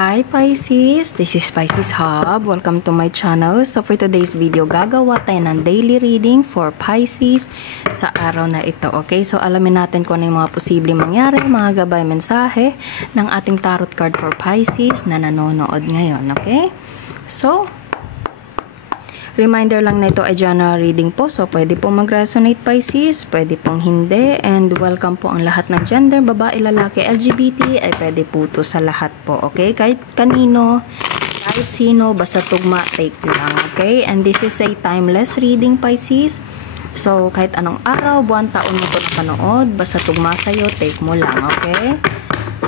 Hi Pisces, this is Pisces Hub. Welcome to my channel. So for today's video, gagawa tayo ng daily reading for Pisces sa araw na ito. Okay, so alamin natin kung ano yung mga posibleng mangyari, mga gabay mensahe ng ating tarot card for Pisces na nanonood ngayon. Okay, so reminder lang na ito ay general reading po. So, pwede pong mag-resonate Pisces, pwede pong hindi. And welcome po ang lahat ng gender, babae, lalaki, LGBT, ay pwede po ito sa lahat po. Okay? Kahit kanino, kahit sino, basta tugma, take lang. Okay? And this is a timeless reading Pisces. So, kahit anong araw, buwan, taon mo ito napanood, basta tugma sa'yo, take mo lang. Okay?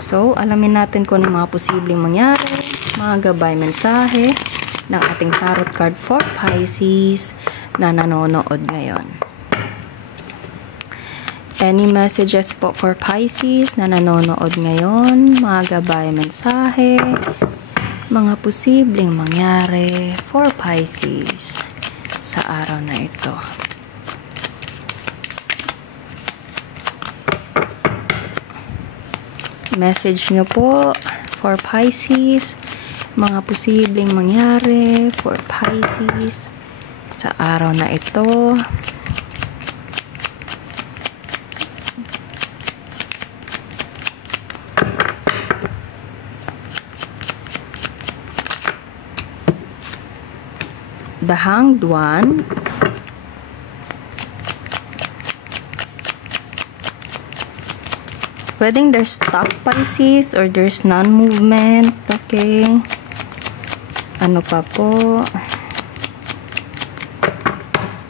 So, alamin natin kung ano mga posibleng mangyari, mga gabay mensahe ng ating tarot card for Pisces na nanonood ngayon. Any messages po for Pisces na nanonood ngayon, mga gabay mensahe, mga posibleng mangyari for Pisces sa araw na ito. Message nyo po for Pisces, mga posibleng mangyari for Pisces sa araw na ito. The Hanged One, pwedeng there's stuck Pisces or there's non-movement. Okay, ano pa po?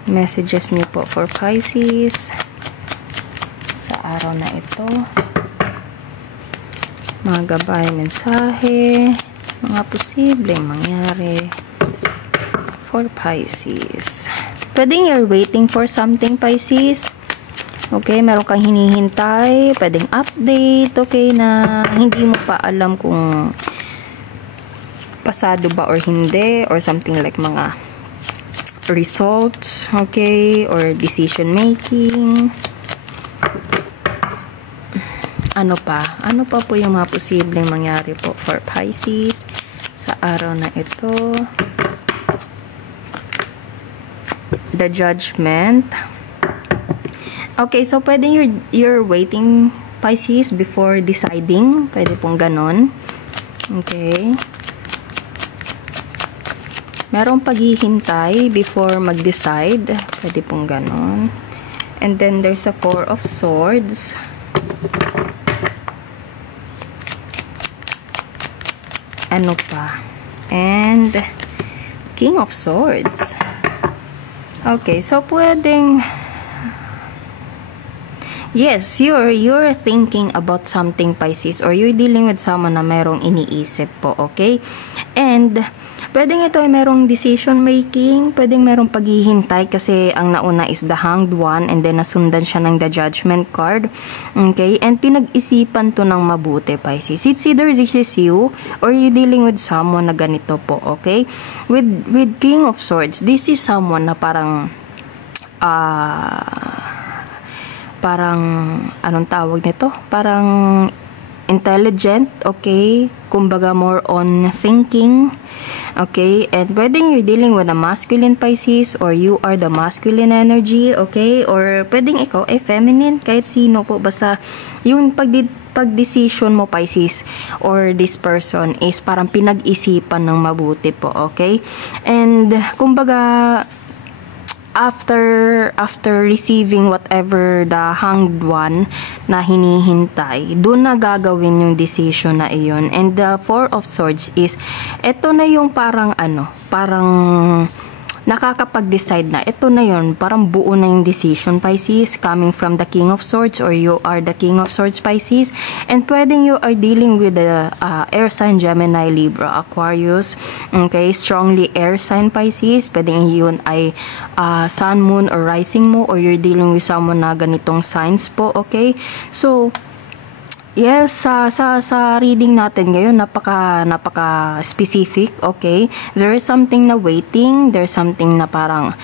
Messages niyo po for Pisces sa araw na ito. Mga gabay mensahe, mga posibleng mangyari for Pisces. Pwedeng you're waiting for something Pisces. Okay, meron kang hinihintay, pwedeng update, okay, na hindi mo pa alam kung pasado ba or hindi, or something like mga results, okay, or decision making. Ano pa po yung mga posibleng mangyari po for Pisces sa araw na ito? The Judgment. Okay, so pwede you're waiting Pisces before deciding, pwede pong ganon. Okay, merong paghihintay before mag-decide. Pwede pong ganon. And then, there's a Four of Swords. Ano pa? And, King of Swords. Okay, so pwedeng yes, you're thinking about something Pisces, or you're dealing with someone na merong iniisip po, okay? And pwedeng ito ay merong decision making, pwedeng merong paghihintay kasi ang nauna is the Hanged One and then nasundan siya ng the Judgment card. Okay? And pinag-isipan to ng mabuti, Pisces. It's either this is you or you dealing with someone na ganito po, okay? With King of Swords, this is someone na parang anong tawag nito? Parang intelligent, okay? Kumbaga more on thinking. Okay, and pwedeng you're dealing with a masculine Pisces or you are the masculine energy, okay? Or pwedeng ikaw ay feminine, kahit sino po. Basta yung pag-decision mo Pisces or this person is parang pinag-isipan ng mabuti po, okay? And kumbaga after receiving whatever the Hanged One na hinihintay, doon na gagawin yung decision na iyon. And the Four of Swords is, ito na yung parang nakakapag-decide na, ito na yun, parang buo na yung decision Pisces, coming from the King of Swords or you are the King of Swords Pisces. And pwedeng you are dealing with the air sign Gemini, Libra, Aquarius, okay, strongly air sign Pisces. Pwedeng yun ay sun, moon, or rising mo, or you're dealing with someone na ganitong signs po, okay? So yes, sa reading natin ngayon, napaka specific, okay? There is something na waiting, there's something na parang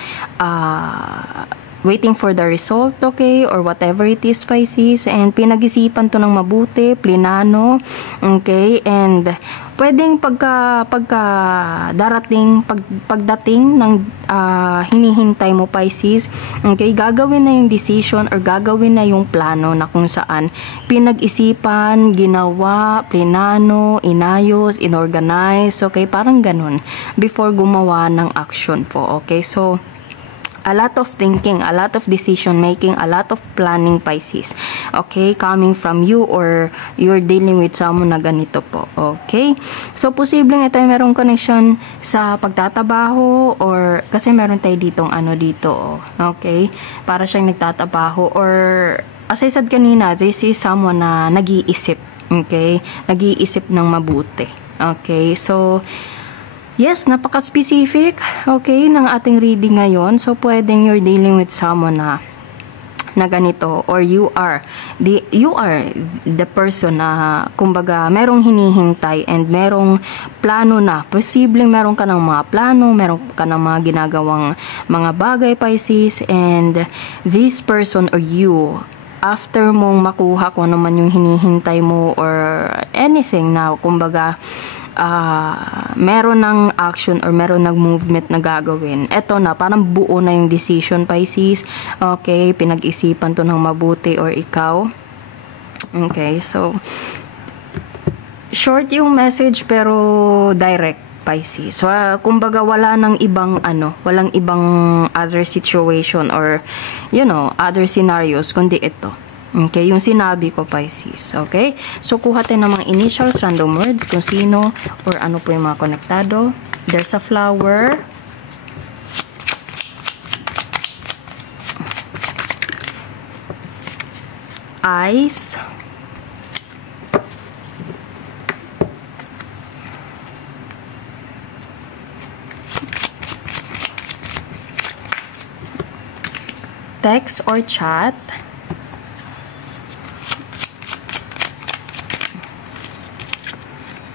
waiting for the result, okay, or whatever it is, Pisces, and pinag-isipan to ng mabuti, plinano, okay, and pwedeng pagdating ng hinihintay mo, Pisces, okay, gagawin na yung decision or gagawin na yung plano na kung saan pinag-isipan, ginawa, plinano, inayos, inorganize, okay, parang ganun, before gumawa ng action po, okay. So a lot of thinking, a lot of decision making, a lot of planning, Pisces. Okay, coming from you or you're dealing with someone na ganito po. Okay? So, posibleng ito ay merong connection sa pagtatabaho or kasi meron tayo ditong ano dito. Okay? Para siyang nagtatabaho or as I said kanina, this is someone na nag-iisip. Okay? Nag-iisip ng mabuti. Okay? So, yes, napaka-specific, okay, ng ating reading ngayon. So, pwedeng you're dealing with someone na ganito or you are the person na kumbaga merong hinihintay and merong plano na. Posibleng meron ka ng mga plano, meron ka ng mga ginagawang mga bagay, Pisces, and this person or you, after mong makuha kung ano man yung hinihintay mo or anything na kumbaga meron ng action or meron ng movement na gagawin. Eto na, parang buo na yung decision, Pisces. Okay, pinag-isipan to ng mabuti or ikaw. Okay, so short yung message pero direct, Pisces. So, kumbaga wala nang ibang walang ibang other situation or other scenarios kundi ito. Okay, yung sinabi ko, Pisces. Okay? So, kuha tayo ng mga initials, random words, kung sino, or ano po yung mga konektado. There's a flower. Eyes. Text or chat.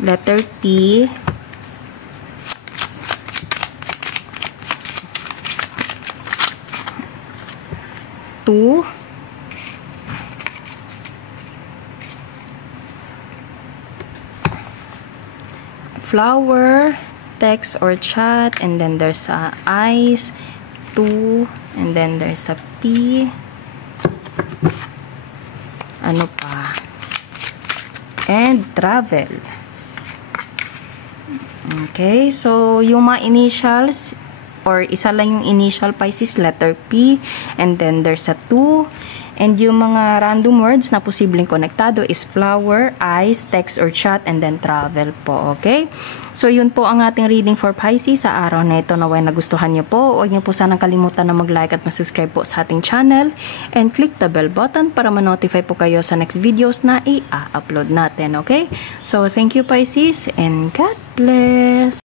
Letter T. Two. Flower, text or chat, and then there's a eyes, two, and then there's a P. Ano pa? And travel. Okay, so yung mga initials or isa lang yung initial, Pisces, letter P, and then there's a 2, and yung mga random words na posibleng konektado is flower, eyes, text or chat, and then travel po. Okay, so yun po ang ating reading for Pisces sa araw na ito. Naway nagustuhan niyo po. Huwag niyo po sanang kalimutan na mag-like at mag-subscribe po sa ating channel and click the bell button para ma-notify po kayo sa next videos na i-upload natin. Okay, so thank you, Pisces, and God bless.